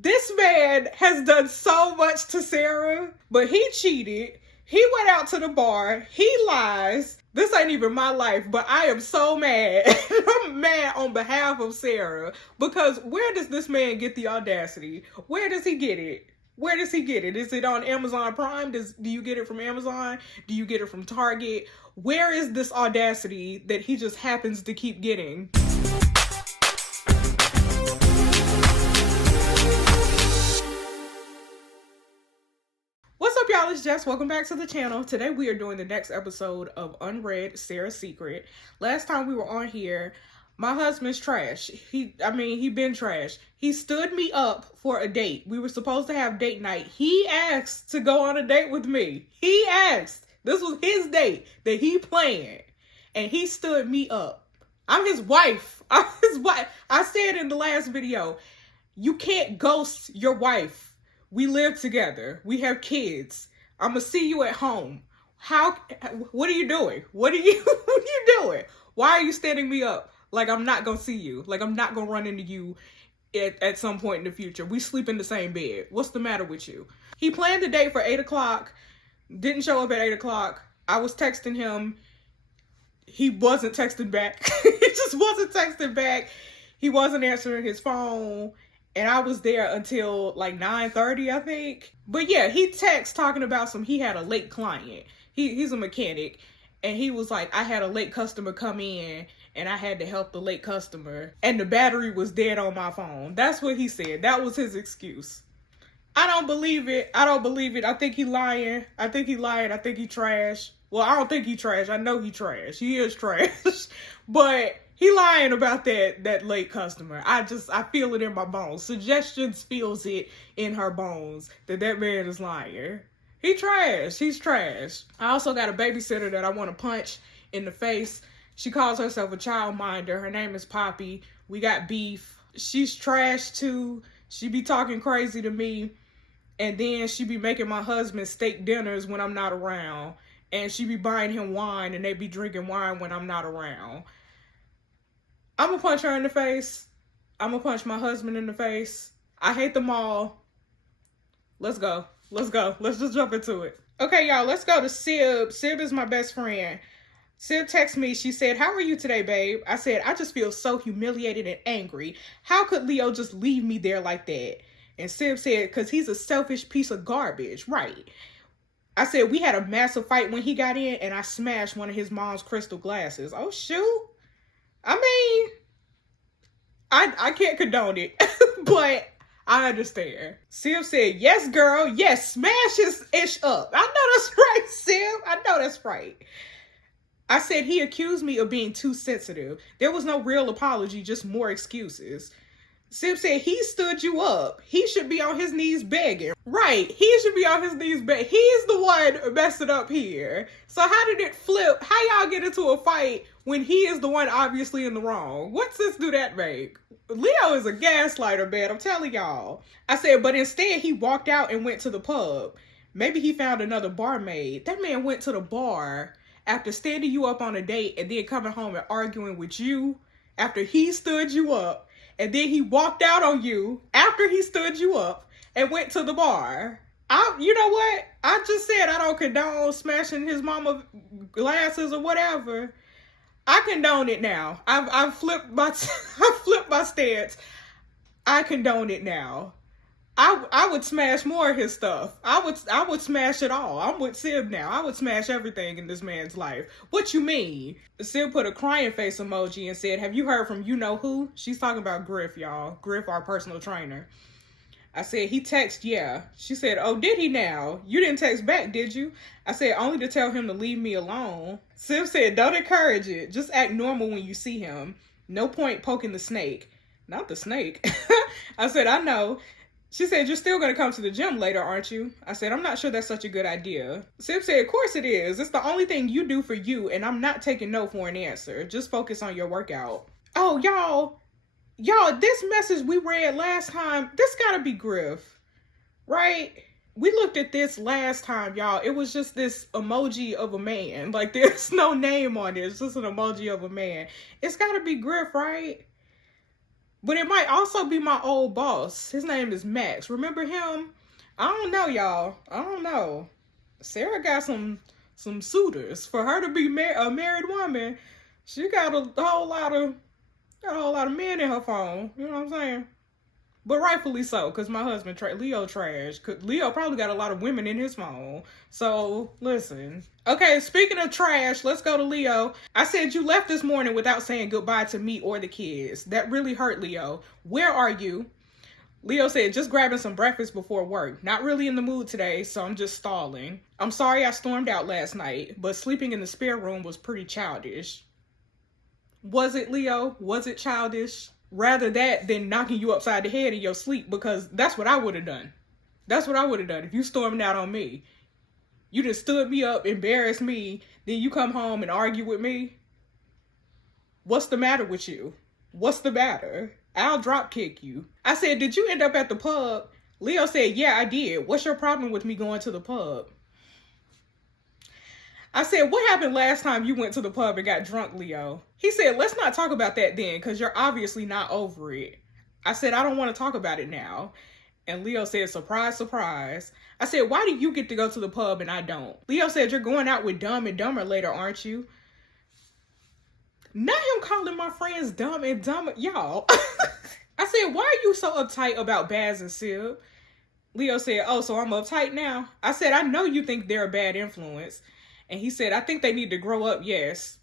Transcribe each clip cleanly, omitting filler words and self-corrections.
This man has done so much to Sarah, but he cheated. He went out to the bar. He lies. This ain't even my life, but I am so mad. I'm mad on behalf of Sarah because where does this man get the audacity? Where does he get it? Where does he get it? Is it on Amazon Prime? Do you get it from Amazon? Do you get it from Target? Where is this audacity that he just happens to keep getting? What's up, y'all? It's Jess. Welcome back to the channel. Today we are doing the next episode of Unrd, Sarah's Secret. Last time we were on here, my husband's trash. He been trash. He stood me up for a date. We were supposed to have date night. He asked to go on a date with me. He asked. This was his date that he planned. And he stood me up. I'm his wife. I'm his wife. I said in the last video, you can't ghost your wife. We live together. We have kids. I'm gonna see you at home. What are you doing? What are you doing? Why are you standing me up? Like I'm not gonna see you. Like I'm not gonna run into you at some point in the future. We sleep in the same bed. What's the matter with you? He planned the date for 8 o'clock. Didn't show up at 8 o'clock. I was texting him. He wasn't texting back. He just wasn't texting back. He wasn't answering his phone. And I was there until like 9:30, I think. But yeah, he texted talking about he had a late client. He's a mechanic. And he was like, I had a late customer come in and I had to help the late customer. And the battery was dead on my phone. That's what he said. That was his excuse. I don't believe it. I don't believe it. I think he lying. I think he lying. I think he trash. Well, I don't think he trash. I know he trash. He is trash. But he lying about that late customer. I feel it in my bones. Suggestions feels it in her bones that man is lying. He trash. He's trash. I also got a babysitter that I want to punch in the face. She calls herself a childminder. Her name is Poppy. We got beef. She's trash too. She be talking crazy to me. And then she be making my husband steak dinners when I'm not around. And she be buying him wine and they be drinking wine when I'm not around. I'm gonna punch her in the face. I'm gonna punch my husband in the face. I hate them all. Let's go. Let's go. Let's just jump into it. Okay, y'all, let's go to Sib. Sib is my best friend. Sib texted me. She said, how are you today, babe? I said, I just feel so humiliated and angry. How could Leo just leave me there like that? And Sib said, because he's a selfish piece of garbage. Right. I said, we had a massive fight when he got in and I smashed one of his mom's crystal glasses. Oh, shoot. I mean, I can't condone it, but I understand. Sib said, yes, girl. Yes, smash his ish up. I know that's right, Sib. I know that's right. I said he accused me of being too sensitive. There was no real apology, just more excuses. Sib said he stood you up. He should be on his knees begging. Right, he should be on his knees begging. He's the one messing up here. So how did it flip? How y'all get into a fight when he is the one obviously in the wrong? What sense do that make? Leo is a gaslighter, man. I'm telling y'all. I said, but instead he walked out and went to the pub. Maybe he found another barmaid. That man went to the bar after standing you up on a date and then coming home and arguing with you after he stood you up. And then he walked out on you after he stood you up and went to the bar. You know what? I just said I don't condone smashing his mama glasses or whatever. I condone it now. I've flipped my stance. I condone it now. I would smash more of his stuff. I would smash it all. I'm with Sib now. I would smash everything in this man's life. What you mean? Sib put a crying face emoji and said, have you heard from you know who? She's talking about Griff, y'all. Griff, our personal trainer. I said, he texted, yeah. She said, oh, did he now? You didn't text back, did you? I said, only to tell him to leave me alone. Sib said, don't encourage it. Just act normal when you see him. No point poking the snake. Not the snake. I said, I know. She said, you're still going to come to the gym later, aren't you? I said, I'm not sure that's such a good idea. Sib said, of course it is. It's the only thing you do for you, and I'm not taking no for an answer. Just focus on your workout. Oh, y'all, this message we read last time, this got to be Griff, right? We looked at this last time, y'all. It was just this emoji of a man. Like, there's no name on it. It's just an emoji of a man. It's got to be Griff, right? But it might also be my old boss. His name is Max. Remember him? I don't know, y'all. I don't know. Sarah got some suitors. For her to be a married woman, she got a whole lot of men in her phone. You know what I'm saying? But rightfully so, because my husband, Leo, trash. Leo probably got a lot of women in his phone. So, listen. Okay, speaking of trash, let's go to Leo. I said you left this morning without saying goodbye to me or the kids. That really hurt, Leo. Where are you? Leo said, just grabbing some breakfast before work. Not really in the mood today, so I'm just stalling. I'm sorry I stormed out last night, but sleeping in the spare room was pretty childish. Was it, Leo? Was it childish? Rather that than knocking you upside the head in your sleep, because that's what I would have done. That's what I would have done if you stormed out on me. You just stood me up, embarrassed me, then you come home and argue with me. What's the matter with you? What's the matter? I'll drop kick you. I said, did you end up at the pub? Leo said, yeah, I did. What's your problem with me going to the pub? I said, what happened last time you went to the pub and got drunk, Leo? He said, let's not talk about that then, because you're obviously not over it. I said, I don't want to talk about it now. And Leo said, surprise, surprise. I said, why do you get to go to the pub and I don't? Leo said, you're going out with Dumb and Dumber later, aren't you? Not him calling my friends Dumb and Dumber. Y'all. I said, why are you so uptight about Baz and Sib? Leo said, oh, so I'm uptight now? I said, I know you think they're a bad influence. And he said, I think they need to grow up, yes.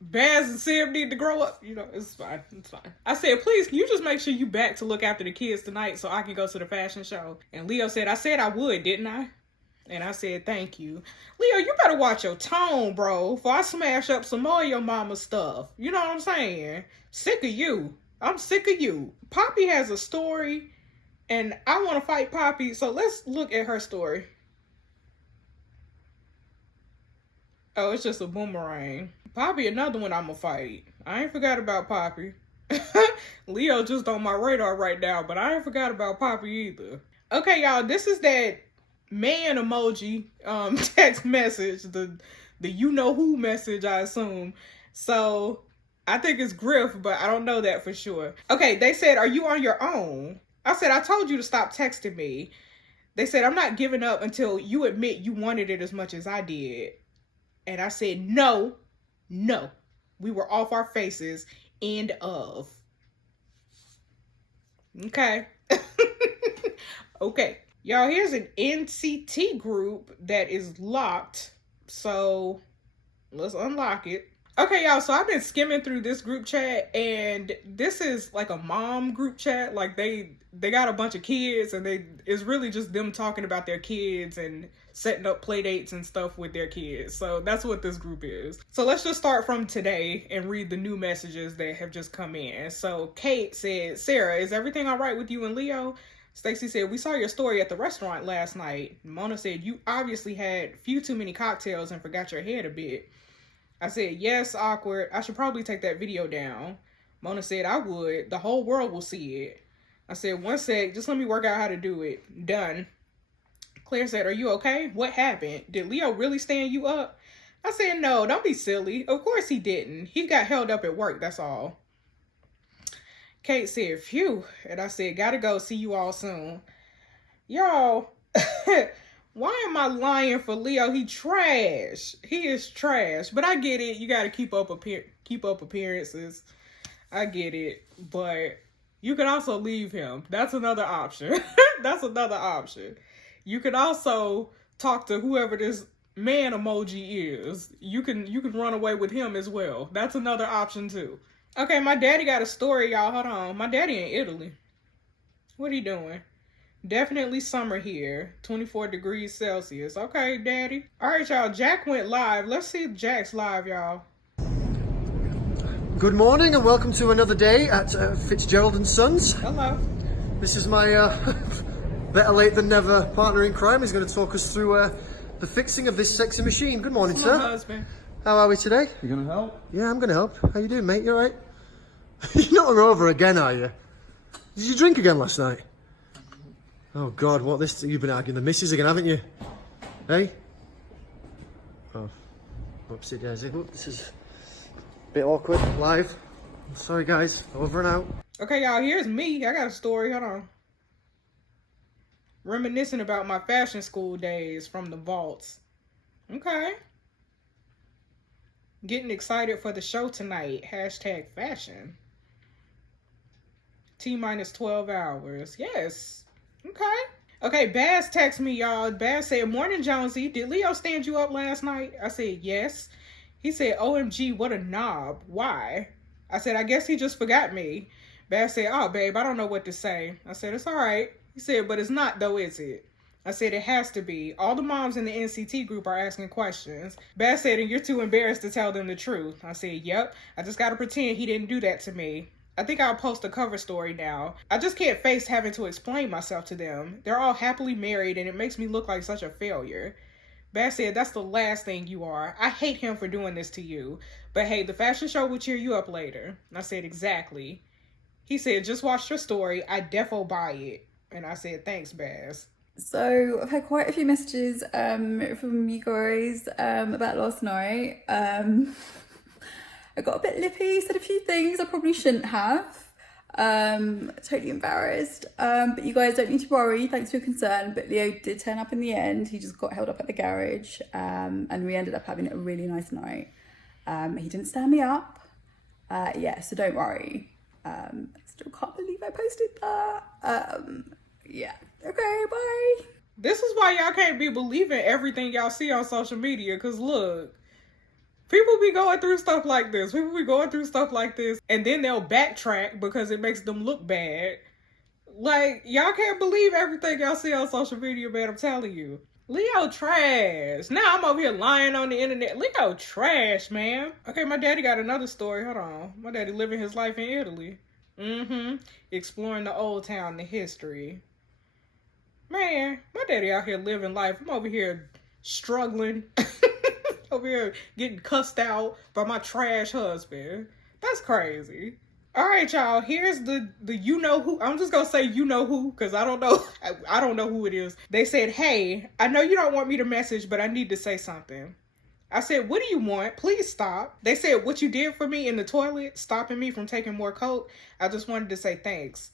Baz and Sib need to grow up. You know, it's fine. It's fine. I said, please, can you just make sure you back to look after the kids tonight so I can go to the fashion show? And Leo said, I said I would, didn't I? And I said, thank you. Leo, you better watch your tone, bro, before I smash up some more of your mama's stuff. You know what I'm saying? Sick of you. I'm sick of you. Poppy has a story, and I want to fight Poppy, so let's look at her story. Oh, it's just a boomerang. Poppy, another one I'ma fight. I ain't forgot about Poppy. Leo just on my radar right now, but I ain't forgot about Poppy either. Okay, y'all, this is that man emoji text message, the you know who message, I assume. So I think it's Griff, but I don't know that for sure. Okay, they said, are you on your own? I said, I told you to stop texting me. They said, I'm not giving up until you admit you wanted it as much as I did. And I said, no, we were off our faces, end of. Okay. Okay. Y'all, here's an NCT group that is locked. So let's unlock it. Okay, y'all, so I've been skimming through this group chat, and this is like a mom group chat. Like they got a bunch of kids, and it's really just them talking about their kids and setting up play dates and stuff with their kids. So that's what this group is. So let's just start from today and read the new messages that have just come in. So Kate said, Sarah, is everything all right with you and Leo? Stacy said, we saw your story at the restaurant last night. Mona said, you obviously had a few too many cocktails and forgot your head a bit. I said, yes, awkward. I should probably take that video down. Mona said, I would. The whole world will see it. I said, one sec, just let me work out how to do it. Done. Claire said, are you okay? What happened? Did Leo really stand you up? I said, no, don't be silly. Of course he didn't. He got held up at work, that's all. Kate said, phew. And I said, gotta go. See you all soon. Y'all, why am I lying for Leo? He trash. He is trash. But I get it. You gotta keep up appearances. I get it. But you can also leave him. That's another option. That's another option. You can also talk to whoever this man emoji is. You can run away with him as well. That's another option too. Okay, my daddy got a story, y'all. Hold on. My daddy in Italy. What are you doing? Definitely summer here. 24 degrees Celsius. Okay, daddy. All right, y'all. Jack went live. Let's see if Jack's live, y'all. Good morning and welcome to another day at Fitzgerald and Sons. Hello. This is my better late than never partner in crime. He's going to talk us through the fixing of this sexy machine. Good morning, sir. My husband. How are we today? You gonna help? Yeah, I'm going to help. How you doing, mate? You all right? You're not hungover again, are you? Did you drink again last night? Oh, God, what this... You've been arguing the missus again, haven't you? Hey? Oh, whoopsie daisy. Oop, this is a bit awkward. Live. Sorry guys, over and out. Okay, y'all, here's me. I got a story. Hold on. Reminiscing about my fashion school days from the vaults. Okay. Getting excited for the show tonight. Hashtag fashion. T-minus 12 hours. Yes. Okay. Okay, Baz texted me, y'all. Baz said, "Morning, Jonesy. Did Leo stand you up last night?" I said, "Yes." He said, "OMG, what a knob. Why?" I said, "I guess he just forgot me." Baz said, "Oh, babe, I don't know what to say." I said, "It's all right." He said, "But it's not, though, is it?" I said, "It has to be. All the moms in the NCT group are asking questions." Baz said, "And you're too embarrassed to tell them the truth." I said, "Yep. I just gotta pretend he didn't do that to me." I think I'll post a cover story now. I just can't face having to explain myself to them. They're all happily married and it makes me look like such a failure. Bass said, "That's the last thing you are. I hate him for doing this to you. But hey, the fashion show will cheer you up later." And I said, "Exactly." He said, "Just watch your story. I defo buy it." And I said, "Thanks, Baz." So I've had quite a few messages from you guys about last night. I got a bit lippy, said a few things I probably shouldn't have. Totally embarrassed. But you guys don't need to worry. Thanks for your concern. But Leo did turn up in the end. He just got held up at the garage. And we ended up having a really nice night. He didn't stand me up. Yeah, so don't worry. I still can't believe I posted that. Yeah. Okay, bye. This is why y'all can't be believing everything y'all see on social media. Because look, people be going through stuff like this. People be going through stuff like this. And then they'll backtrack because it makes them look bad. Like, y'all can't believe everything y'all see on social media, man. I'm telling you. Leo trash. Now I'm over here lying on the internet. Leo trash, man. Okay, my daddy got another story. Hold on. My daddy living his life in Italy. Exploring the old town, the history. Man, my daddy out here living life. I'm over here struggling. Over here getting cussed out by my trash husband. That's crazy. All right, y'all. Here's the you know who. I'm just gonna say you know who because I don't know. I don't know who it is. They said, "Hey, I know you don't want me to message, but I need to say something." I said, "What do you want? Please stop." They said, "What you did for me in the toilet, stopping me from taking more coke. I just wanted to say thanks."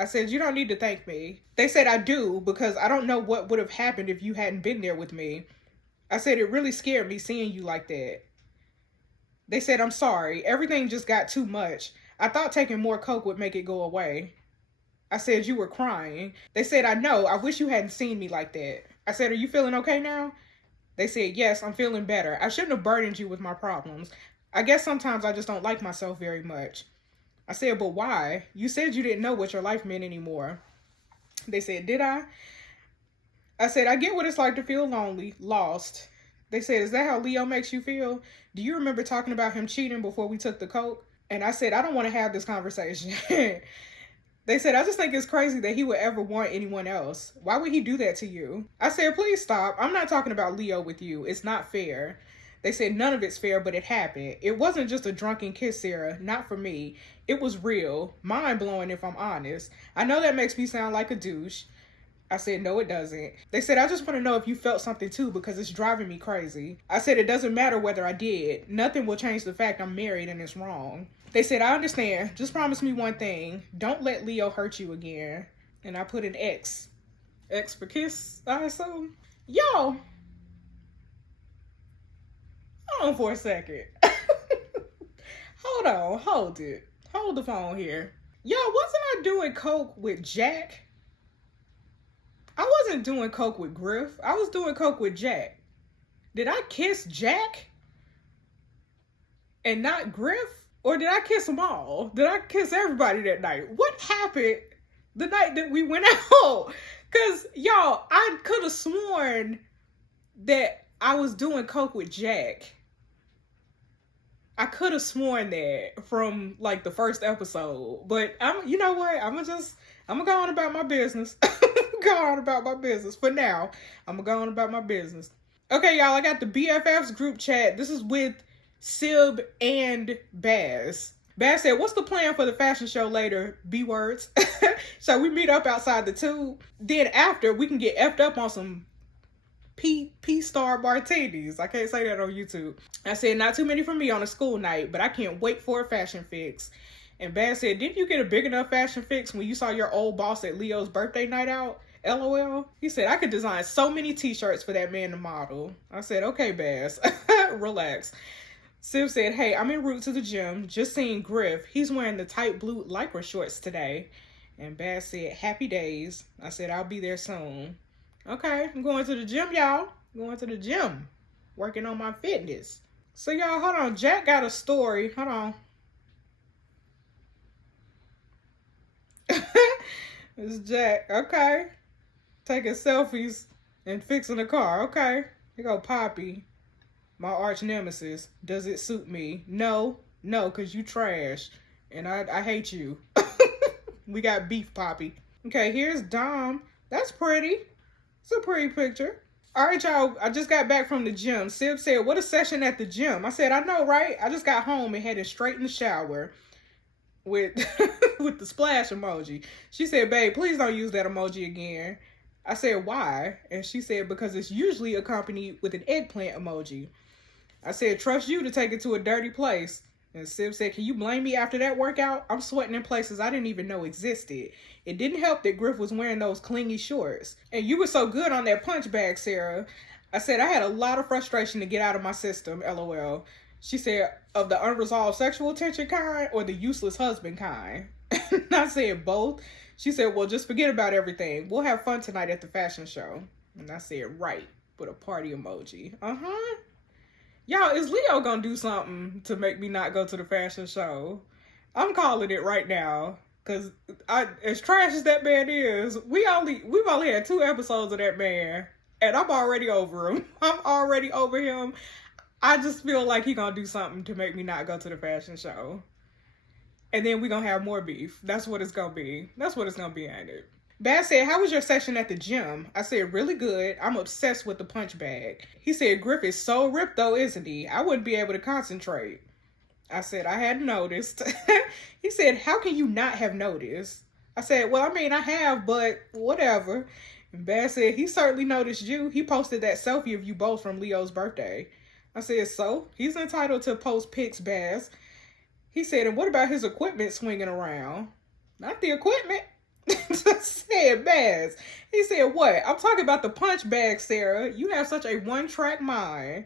I said, "You don't need to thank me." They said, "I do because I don't know what would have happened if you hadn't been there with me." I said, "It really scared me seeing you like that." They said, "I'm sorry. Everything just got too much. I thought taking more coke would make it go away." I said, "You were crying." They said, "I know. I wish you hadn't seen me like that." I said, "Are you feeling okay now?" They said, "Yes, I'm feeling better. I shouldn't have burdened you with my problems. I guess sometimes I just don't like myself very much." I said, "But why? You said you didn't know what your life meant anymore." They said, "Did I?" I said, "I get what it's like to feel lonely, lost." They said, "Is that how Leo makes you feel? Do you remember talking about him cheating before we took the coke?" And I said, "I don't want to have this conversation." They said, "I just think it's crazy that he would ever want anyone else. Why would he do that to you?" I said, "Please stop. I'm not talking about Leo with you. It's not fair." They said, "None of it's fair, but it happened. It wasn't just a drunken kiss, Sarah. Not for me. It was real. Mind-blowing if I'm honest. I know that makes me sound like a douche." I said, "No, it doesn't." They said, "I just want to know if you felt something too because it's driving me crazy." I said, "It doesn't matter whether I did. Nothing will change the fact I'm married and it's wrong." They said, "I understand. Just promise me one thing. Don't let Leo hurt you again." And I put an X. X for kiss, I assume. Yo. Hold on for a second. Hold it. Hold the phone here. Yo, wasn't I doing coke with Jack? I wasn't doing coke with Griff. I was doing coke with Jack. Did I kiss Jack and not Griff? Or did I kiss them all? Did I kiss everybody that night? What happened the night that we went out? Because, y'all, I could have sworn that I was doing coke with Jack. I could have sworn that from, like, the first episode. But, you know what? I'm gonna go on about my business. Go on about my business. For now, I'm gonna go on about my business. Okay, y'all, I got the BFFs group chat. This is with Sib and Baz. Baz said, "What's the plan for the fashion show later? B words." So we meet up outside the tube. Then after, we can get effed up on some P-Star martinis. I can't say that on YouTube. I said, "Not too many for me on a school night, but I can't wait for a fashion fix." And Baz said, didn't you get a big enough fashion fix when you saw your old boss at Leo's birthday night out? LOL. He said, I could design so many t-shirts for that man to model. I said, okay, Baz, relax. Siv said, hey, I'm en route to the gym. Just seeing Griff. He's wearing the tight blue lycra shorts today. And Baz said, happy days. I said, I'll be there soon. Okay, I'm going to the gym, y'all. I'm going to the gym. Working on my fitness. So, y'all, hold on. Jack got a story. Hold on. It's Jack. Okay. Taking selfies and fixing the car. Okay. Here go Poppy. My arch nemesis. Does it suit me? No. No, because you trash. And I hate you. We got beef, Poppy. Okay, here's Dom. That's pretty. It's a pretty picture. All right, y'all. I just got back from the gym. Sib said, what a session at the gym. I said, I know, right? I just got home and headed straight in the shower with with the splash emoji. She said, babe, please don't use that emoji again. I said, why? And she said, because it's usually accompanied with an eggplant emoji. I said, trust you to take it to a dirty place. And Sib said, can you blame me after that workout? I'm sweating in places I didn't even know existed. It didn't help that Griff was wearing those clingy shorts. And you were so good on that punch bag, Sarah. I said, I had a lot of frustration to get out of my system, LOL. She said, of the unresolved sexual tension kind or the useless husband kind? And I said, both. She said, well, just forget about everything. We'll have fun tonight at the fashion show. And I said, right, with a party emoji. Uh-huh. Y'all, is Leo gonna do something to make me not go to the fashion show? I'm calling it right now. Because as trash as that man is, we've only had 2 episodes of that man. And I'm already over him. I'm already over him. I just feel like he gonna do something to make me not go to the fashion show. And then we gonna have more beef. That's what it's gonna be. That's what it's gonna be, ain't it? Baz said, how was your session at the gym? I said, really good. I'm obsessed with the punch bag. He said, Griff is so ripped though, isn't he? I wouldn't be able to concentrate. I said, I hadn't noticed. He said, how can you not have noticed? I said, well, I mean, I have, but whatever. And Baz said, he certainly noticed you. He posted that selfie of you both from Leo's birthday. I said, so? He's entitled to post pics, Baz. He said, and what about his equipment swinging around? Not the equipment. Said Baz. He said, what? I'm talking about the punch bag, Sarah. You have such a one-track mind.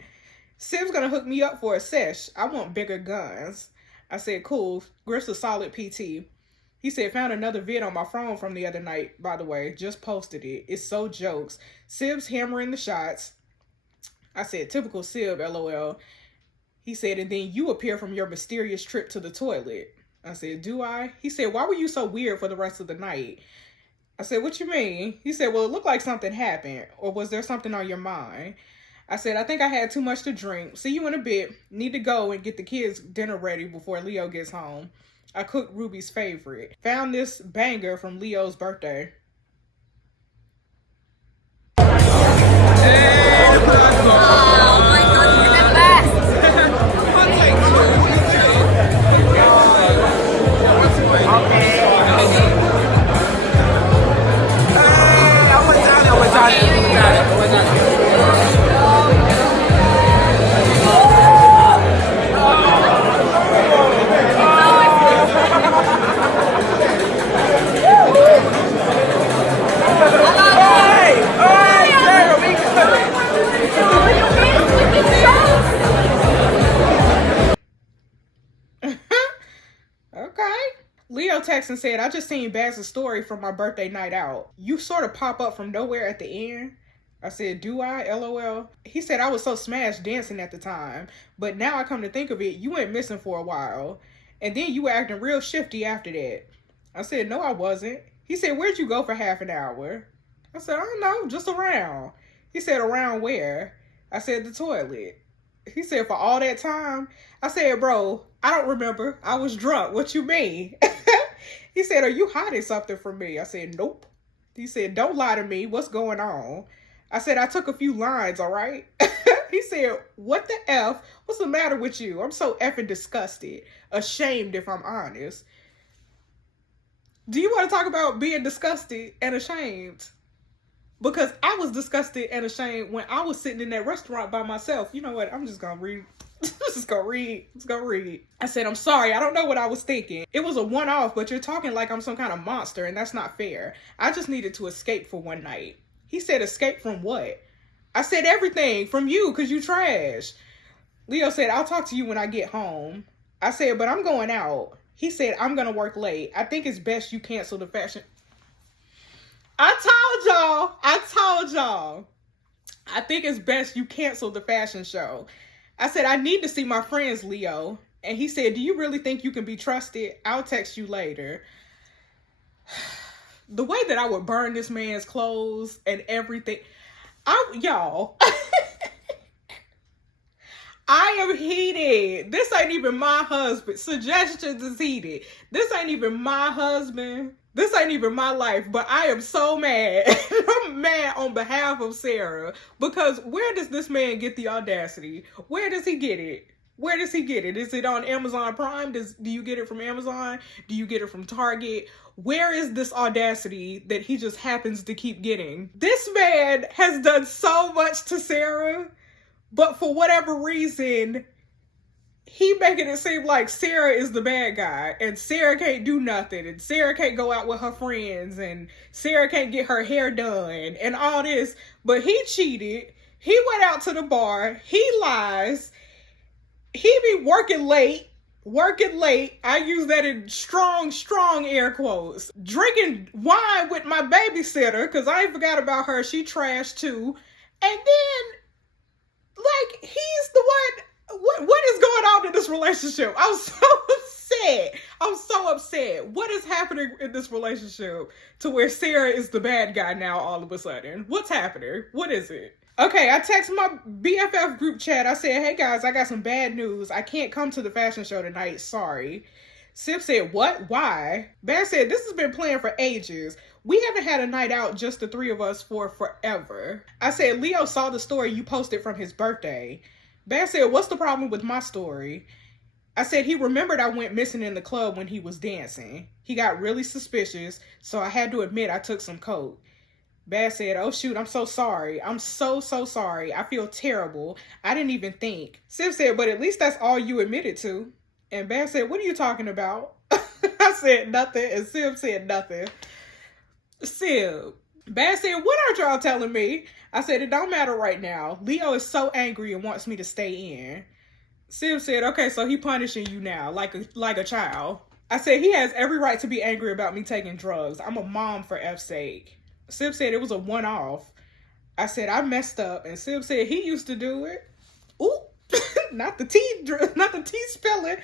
Sib's gonna hook me up for a sesh. I want bigger guns. I said, cool. Griff's a solid PT. He said, found another vid on my phone from the other night, by the way. Just posted it. It's so jokes. Sib's hammering the shots. I said, typical Sib, LOL. He said, and then you appear from your mysterious trip to the toilet. I said, do I? He said, why were you so weird for the rest of the night? I said, what you mean? He said, well, it looked like something happened. Or was there something on your mind? I said, I think I had too much to drink. See you in a bit. Need to go and get the kids dinner ready before Leo gets home. I cooked Ruby's favorite. Found this banger from Leo's birthday. Leo texted and said, I just seen Baz's story from my birthday night out. You sort of pop up from nowhere at the end. I said, do I? LOL. He said, I was so smashed dancing at the time. But now I come to think of it, you went missing for a while. And then you were acting real shifty after that. I said, no, I wasn't. He said, where'd you go for half an hour? I said, I don't know, just around. He said, around where? I said, the toilet. He said, for all that time? I said, bro, I don't remember. I was drunk. What you mean? He said, are you hiding something from me? I said, nope. He said, don't lie to me. What's going on? I said, I took a few lines, all right? He said, what the F? What's the matter with you? I'm so effing disgusted. Ashamed, if I'm honest. Do you want to talk about being disgusted and ashamed? because I was disgusted and ashamed when I was sitting in that restaurant by myself. You know what? I'm just gonna read. Just gonna read. I said, I'm sorry. I don't know what I was thinking. It was a one-off, but you're talking like I'm some kind of monster, and that's not fair. I just needed to escape for one night. He said, escape from what? I said, everything from you, because you trash. Leo said, I'll talk to you when I get home. I said, but I'm going out. He said, I'm going to work late. I think it's best you cancel the fashion. I told y'all. I think it's best you cancel the fashion show. I said, I need to see my friends, Leo. And he said, do you really think you can be trusted? I'll text you later. The way that I would burn this man's clothes and everything. Y'all. I am heated. This ain't even my husband. Suggestions is heated. This ain't even my husband. This ain't even my life, but I am so mad. I'm mad on behalf of Sarah, because where does this man get the audacity? Where does he get it? Where does he get it? Is it on Amazon Prime? Do you get it from Amazon? Do you get it from Target? Where is this audacity that he just happens to keep getting? This man has done so much to Sarah, but for whatever reason, he making it seem like Sarah is the bad guy, and Sarah can't do nothing, and Sarah can't go out with her friends, and Sarah can't get her hair done, and all this. But he cheated. He went out to the bar. He lies. He be working late. I use that in strong air quotes. Drinking wine with my babysitter, because I ain't forgot about her. She trashed too. And then, like, he's the one. What is going on in this relationship? I'm so upset. What is happening in this relationship to where Sarah is the bad guy now all of a sudden? What's happening? What is it? Okay, I texted my BFF group chat. I said, hey guys, I got some bad news. I can't come to the fashion show tonight. Sorry. Sip said, what? Why? Bear said, this has been planned for ages. We haven't had a night out, just the three of us, for forever. I said, Leo saw the story you posted from his birthday. Bear said, what's the problem with my story? I said, he remembered I went missing in the club when he was dancing. He got really suspicious, so I had to admit I took some coke. Bear said, oh shoot, I'm so sorry. I'm so sorry. I feel terrible. I didn't even think. Sip said, but at least that's all you admitted to. And Bear said, what are you talking about? I said nothing, and Sip said nothing. Sip. Bear said, what aren't y'all telling me? I said, it don't matter right now. Leo is so angry and wants me to stay in. Sib said, okay, so he punishing you now, like a child. I said, he has every right to be angry about me taking drugs. I'm a mom, for F's sake. Sib said it was a one-off. I said, I messed up. And Sib said he used to do it. Ooh, not the tea spilling.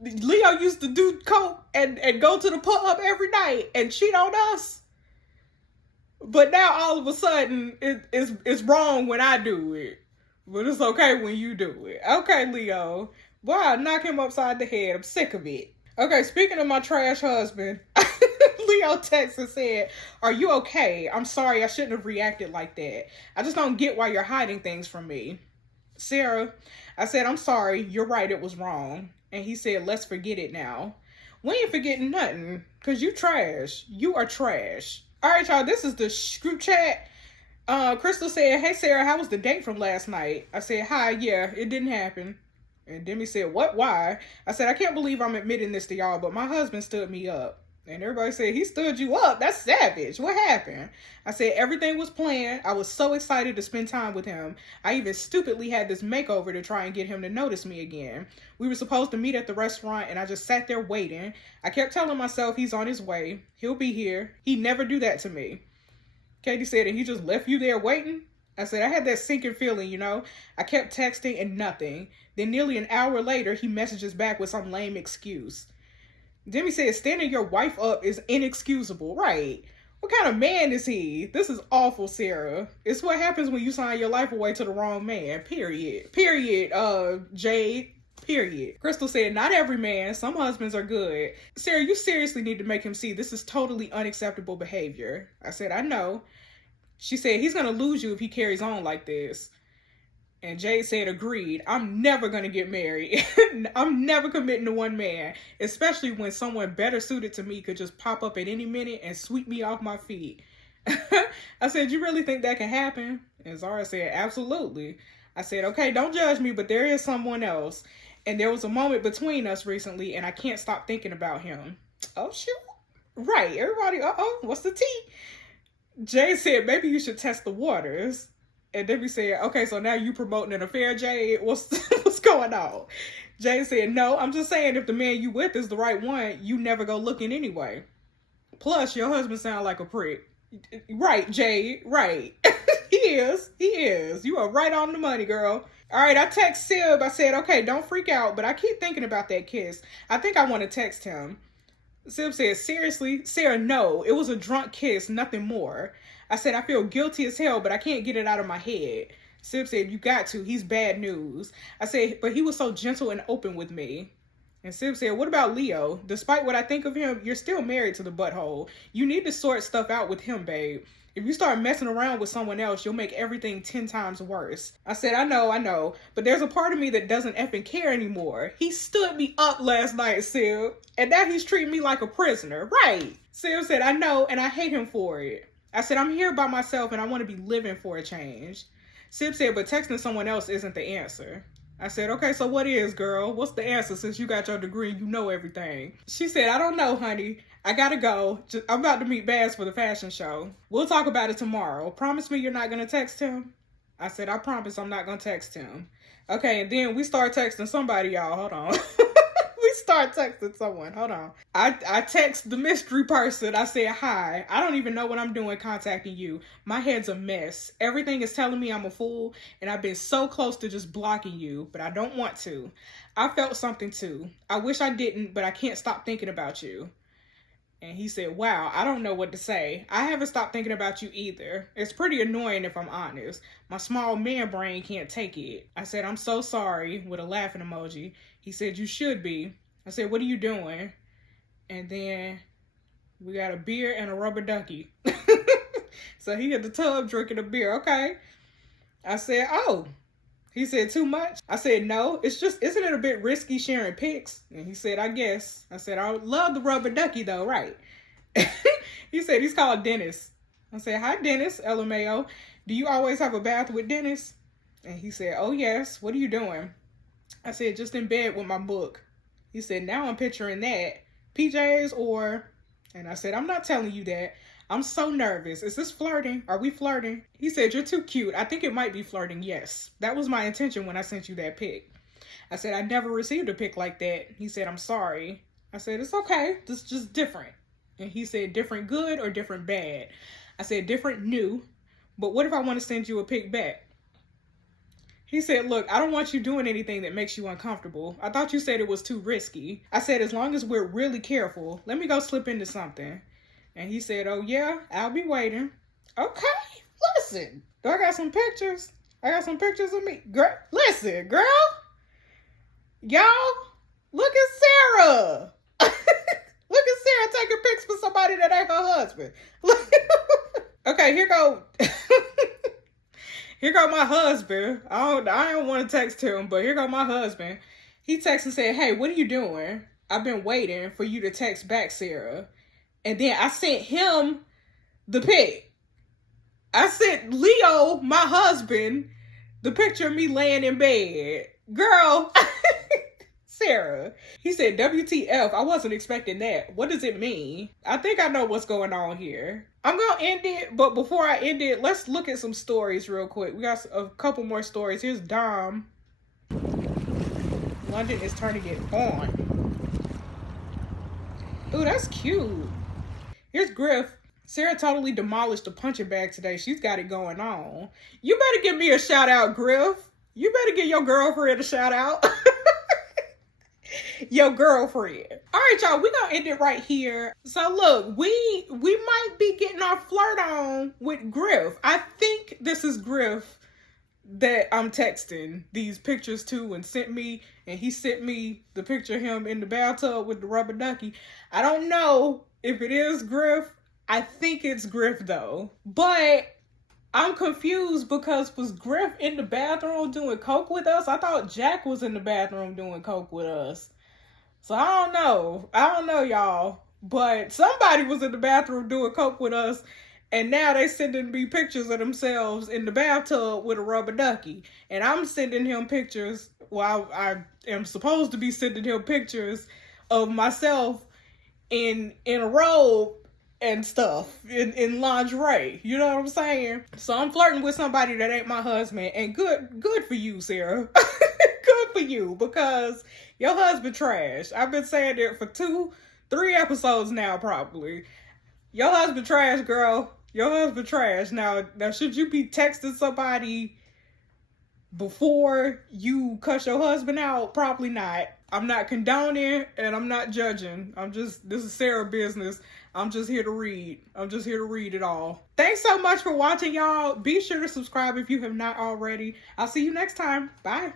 Leo used to do coke and go to the pub every night and cheat on us. But now all of a sudden, it's wrong when I do it. But it's okay when you do it. Okay, Leo. Boy, I knock him upside the head. I'm sick of it. Okay, speaking of my trash husband, Leo texted and said, are you okay? I'm sorry, I shouldn't have reacted like that. I just don't get why you're hiding things from me. Sarah, I said, I'm sorry. You're right, it was wrong. And he said, let's forget it now. We ain't forgetting nothing, because you trash. You are trash. All right, y'all, this is the group chat. Crystal said, hey, Sarah, how was the date from last night? I said, hi, yeah, it didn't happen. And Demi said, what, why? I said, I can't believe I'm admitting this to y'all, but my husband stood me up. And everybody said, he stood you up? That's savage. What happened? I said, everything was planned. I was so excited to spend time with him. I even stupidly had this makeover to try and get him to notice me again. We were supposed to meet at the restaurant, and I just sat there waiting. I kept telling myself he's on his way. He'll be here. He'd never do that to me. Katie said, and he just left you there waiting? I said, I had that sinking feeling, you know. I kept texting and nothing. Then nearly an hour later, he messages back with some lame excuse. Demi said, standing your wife up is inexcusable. Right. What kind of man is he? This is awful, Sarah. It's what happens when you sign your life away to the wrong man. Period. Jade. Period. Crystal said, not every man. Some husbands are good. Sarah, you seriously need to make him see this is totally unacceptable behavior. I said, I know. She said, he's going to lose you if he carries on like this. And Jade said, agreed. I'm never going to get married. I'm never committing to one man, especially when someone better suited to me could just pop up at any minute and sweep me off my feet. I said, you really think that can happen? And Zara said, absolutely. I said, okay, don't judge me, but there is someone else. And there was a moment between us recently, and I can't stop thinking about him. Oh, shoot. Right. Everybody, what's the tea? Jay said, maybe you should test the waters. And then we said, okay, so now you promoting an affair, Jay? What's going on? Jay said, no, I'm just saying if the man you with is the right one, you never go looking anyway. Plus, your husband sound like a prick. Right, Jay, right. He is. You are right on the money, girl. All right, I text Sib. I said, okay, don't freak out, but I keep thinking about that kiss. I think I want to text him. Sib said, seriously? Sarah, no. It was a drunk kiss, nothing more. I said, I feel guilty as hell, but I can't get it out of my head. Sib said, you got to. He's bad news. I said, but he was so gentle and open with me. And Sib said, what about Leo? Despite what I think of him, you're still married to the butthole. You need to sort stuff out with him, babe. If you start messing around with someone else, you'll make everything 10 times worse. I said, I know, but there's a part of me that doesn't effing care anymore. He stood me up last night, Sib, and now he's treating me like a prisoner. Right. Sib said, I know, and I hate him for it. I said, I'm here by myself, and I want to be living for a change. Sib said, but texting someone else isn't the answer. I said, okay, so what is, girl? What's the answer since you got your degree and you know everything? She said, I don't know, honey. I gotta go. I'm about to meet Baz for the fashion show. We'll talk about it tomorrow. Promise me you're not gonna text him? I said, I promise I'm not gonna text him. Okay, and then we start texting somebody, y'all. Hold on. We start texting someone. Hold on. I text the mystery person. I said, hi. I don't even know what I'm doing contacting you. My head's a mess. Everything is telling me I'm a fool, and I've been so close to just blocking you, but I don't want to. I felt something too. I wish I didn't, but I can't stop thinking about you. And he said, wow, I don't know what to say. I haven't stopped thinking about you either. It's pretty annoying if I'm honest. My small man brain can't take it. I said, I'm so sorry, with a laughing emoji. He said, you should be. I said, what are you doing? And then we got a beer and a rubber ducky. So he at the tub drinking a beer. Okay. I said, oh. He said, too much? I said, no. It's just, isn't it a bit risky sharing pics? And he said, I guess. I said, I love the rubber ducky though, right? He said, he's called Dennis. I said, hi, Dennis, LMAO. Do you always have a bath with Dennis? And he said, oh, yes. What are you doing? I said, just in bed with my book. He said, now I'm picturing that. PJs or... And I said, I'm not telling you that. I'm so nervous. Is this flirting? Are we flirting? He said, you're too cute. I think it might be flirting. Yes. That was my intention when I sent you that pic. I said, I never received a pic like that. He said, I'm sorry. I said, it's okay. It's just different. And he said, different good or different bad? I said, different new. But what if I want to send you a pic back? He said, look, I don't want you doing anything that makes you uncomfortable. I thought you said it was too risky. I said, as long as we're really careful, let me go slip into something. And he said, oh, yeah, I'll be waiting. Okay, listen. Do I got some pictures? I got some pictures of me. Girl, listen, girl. Y'all, look at Sarah. Look at Sarah taking pics for somebody that ain't her husband. Okay, here go. Here go my husband. I don't want to text him, but here go my husband. He texted and said, hey, what are you doing? I've been waiting for you to text back, Sarah. And then I sent him the pic. I sent Leo, my husband, the picture of me laying in bed. Girl, Sarah. He said, WTF, I wasn't expecting that. What does it mean? I think I know what's going on here. I'm going to end it, but before I end it, let's look at some stories real quick. We got a couple more stories. Here's Dom. London is turning it on. Ooh, that's cute. Here's Griff. Sarah totally demolished the punching bag today. She's got it going on. You better give me a shout out, Griff. You better give your girlfriend a shout out. Your girlfriend. All right, y'all, we're gonna end it right here. So look, we might be getting our flirt on with Griff. I think this is Griff that I'm texting these pictures to and sent me, and he sent me the picture of him in the bathtub with the rubber ducky. I don't know if it is Griff. I think it's Griff though. But I'm confused because was Griff in the bathroom doing coke with us? I thought Jack was in the bathroom doing coke with us. So I don't know. I don't know, y'all. But somebody was in the bathroom doing coke with us. And now they sending me pictures of themselves in the bathtub with a rubber ducky. And I'm sending him pictures, well, I am supposed to be sending him pictures of myself in a robe and stuff, in lingerie. You know what I'm saying? So I'm flirting with somebody that ain't my husband. And good for you, Sarah. Good for you, because your husband trash. I've been saying it for 2-3 episodes now, probably. Your husband trash, girl. Your husband trash. Now, should you be texting somebody before you cuss your husband out? Probably not. I'm not condoning and I'm not judging. This is Sarah business. I'm just here to read. I'm just here to read it all. Thanks so much for watching, y'all. Be sure to subscribe if you have not already. I'll see you next time. Bye.